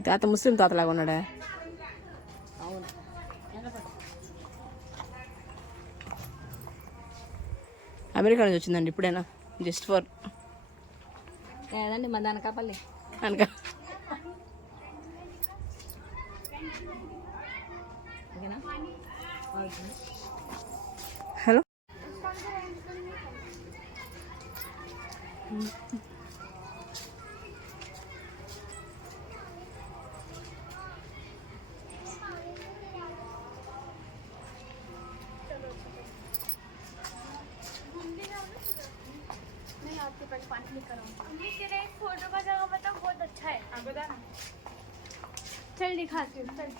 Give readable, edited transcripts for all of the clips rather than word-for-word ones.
ఈ తాత ముస్లిం తాతలాగా ఉన్నాడా? అవును. అమెరికా నుంచి వచ్చిందండి ఇప్పుడేనా? జస్ట్ ఫర్ ఏదండి మన అనకాపల్లి అనక. హలో फोटो का जगह बताओ, बहुत अच्छा है। हाँ बता ना। चल दिखाती हूँ, चल।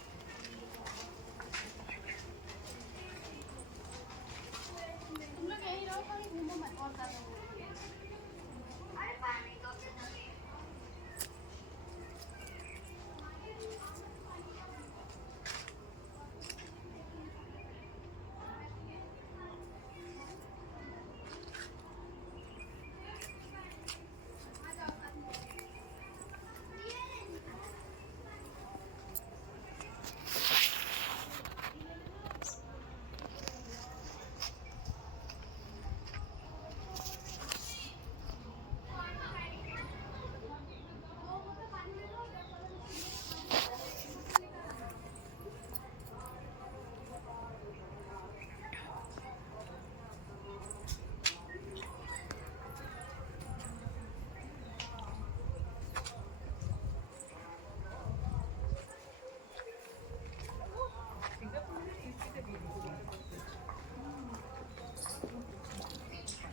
तुम लोग यहीं रहो, कहीं घूमो मत और करो।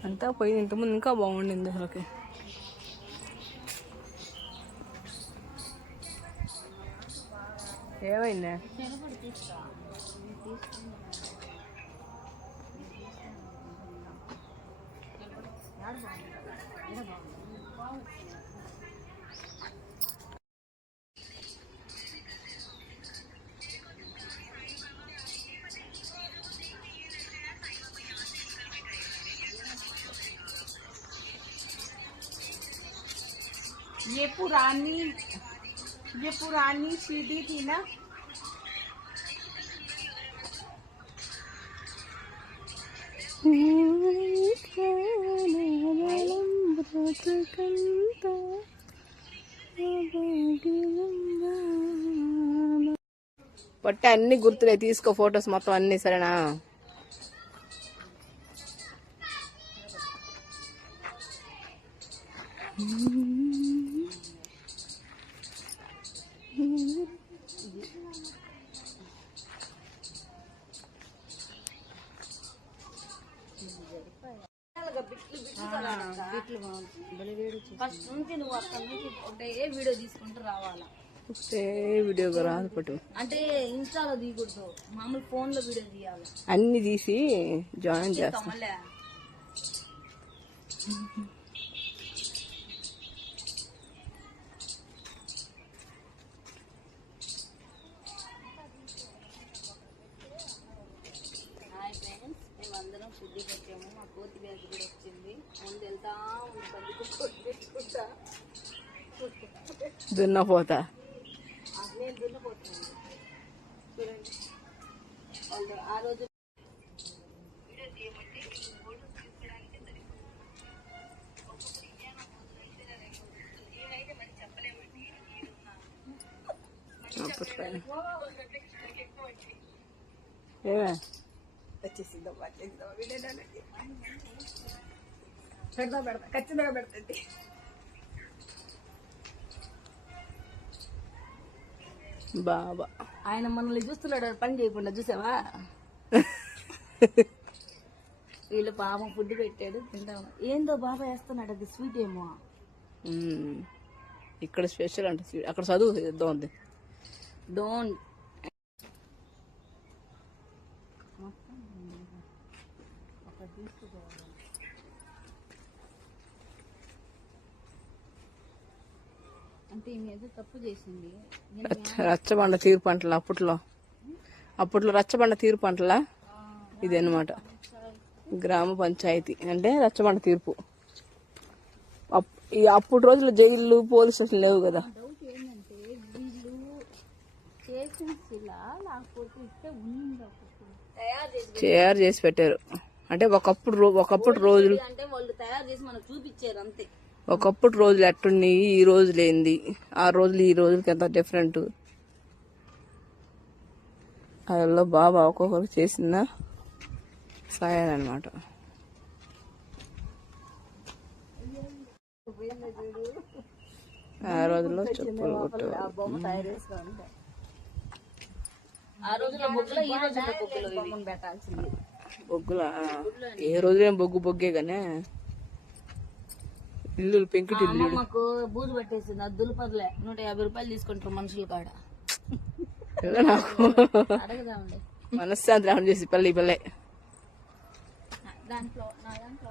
అంతా పోయింది. ఇంతకుముందు ఇంకా బాగుండింది అసలుకి. ఏమైందా? ये पुरानी सीडी थी ना। పట్టే అన్ని గుర్తులే, తీసుకో ఫొటోస్ మొత్తం అన్ని. సరేనా? ఫస్ట్ నుంచి నువ్వు అక్కడ నుంచి ఒకటే వీడియో తీసుకుంటూ రావాలా. వీడియోగా రాదు పట్టు. అంటే ఇన్స్టాలో తీయకూడదు, మామూలు ఫోన్ లో వీడియో తీయాలి. అన్ని తీసి జాయిన్ చేస్తాం. మళ్ళీ మేమందరం శుద్ధికి వచ్చాము. మా కోతి బ్యాగ్ కూడా వచ్చింది. ముందు వెళ్తా ఉంది బండి పెట్టుకుంటా. దున్నపోతా నేను దున్నపోతున్నాను చూడండి. వాళ్ళు ఆ రోజు వచ్చేసిందో పెడతా ఖచ్చితంగా పెడుతుంది. బాబా ఆయన మనల్ని చూస్తున్నాడు పని చేయకుండా, చూసావా? వీళ్ళు పాపం ఫుడ్ పెట్టాడు, తింటాము. ఏందో బాబా వేస్తున్నాడు, అది స్వీట్ ఏమో. ఇక్కడ స్పెషల్ అంటే స్వీట్, అక్కడ చదువు ఇద్దాం ఉంది. డోంట్ అంటే ఏదో తప్పు చేసింది. రచ్చబండ తీరు పంటలు అప్పట్లో రచ్చబండ తీరు పంటలా ఇదన్నమాట. గ్రామ పంచాయతీ అంటే రచ్చబండ తీర్పు. అప్పుడు రోజుల్లో జైళ్ళు పోలీస్ స్టేషన్ లేవు కదా. డౌట్ ఏంటంటే వీళ్ళు ఇలా లేకపోతే ఇస్తే ఉందా తయారు చేసి పెట్టారు. అంటే ఒకప్పుడు రోజులు అంటే వాళ్ళు తయారు చేసి మనకు చూపించారు అంతే. ఒకప్పుడు రోజులు ఎట్టున్నాయి, ఈ రోజులు ఏంది, ఆ రోజులు ఈ రోజులకి ఎంత డిఫరెంట్. అదిలో బాబా ఒక్కొక్కరు చేసిన సాయం అనమాట. ఆ రోజుల్లో చెప్పులు కొట్టు ఆ రోజుల్లో బొగ్గులో ఈ రోజుల్లో బొగ్గులు పెట్టాల్సింది. బొగ్గుల ఏ రోజులేం బొగ్గే గానే ఇల్లు పెంకుటి ఇల్లు. మాకు బూజు పట్టేసింది, అది దులుపర్లే. 150 రూపాయలు తీసుకుంటారు మనుషుల కాడ. నాకు అడగదామండి మనశ్శాంతి రావడం చేసి పల్లె దాంట్లో నా దాంట్లో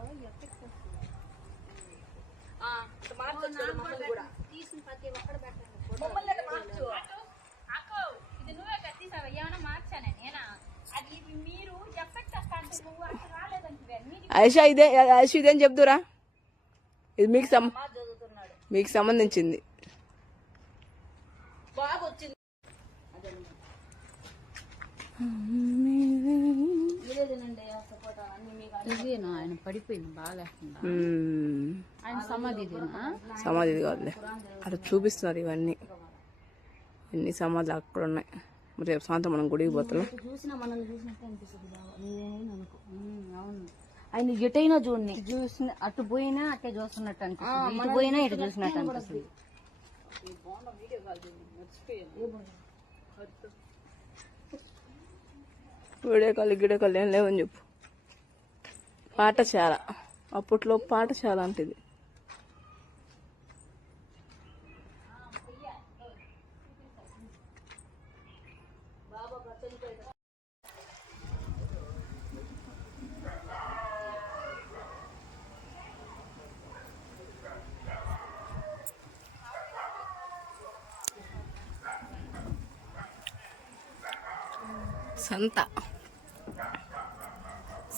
తీసిన ప్రతి ఒక్కడ పెట్టండి. ఇది నువ్వే కట్టిసావా? ఏమైనా మార్చానే నేనా? అది మీరు ఎఫెక్ట్ అంటే నువ్వు అసలు రాలేదంటే ఐషా ఇదేం చెప్తురా? ఇది మీకు సంబంధించింది. బాగా వచ్చింది. ఆయన పడిపోయింది బాగా. ఆయన సమాధి కాదులే, అక్కడ చూపిస్తున్నారు ఇవన్నీ. ఎన్ని సమాధులు అక్కడ ఉన్నాయి. మరి రేపు సాయంత్రం మనం గుడికి పోతున్నాం. చూసినా మనల్ని చూసినట్టు అనిపిస్తుంది. అవును, ఆయన ఎటైనా చూడండి, చూసిన అటు పోయినా అట్టే చూస్తున్నట్టు అనిపిస్తుంది, ఇటు పోయినా ఇటు చూసినట్టు అనిపిస్తుంది. వీడియో కాల్ ఏం లేవని చెప్పు. పాఠశాల, అప్పట్లో పాఠశాల అంటే ఇది.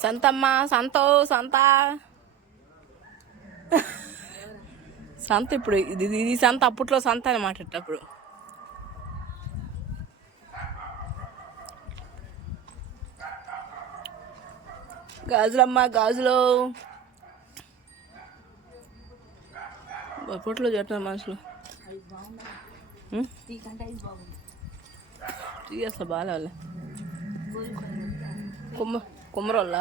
సంతమ్మ సంత ఇప్పుడు ఇది సంత, అప్పట్లో సంత అనమాట. అప్పుడు గాజులమ్మ, గాజులు అప్పట్లో చెట్టారు మనుషులు. అసలు బాగా కుమ్మరోళ్ళ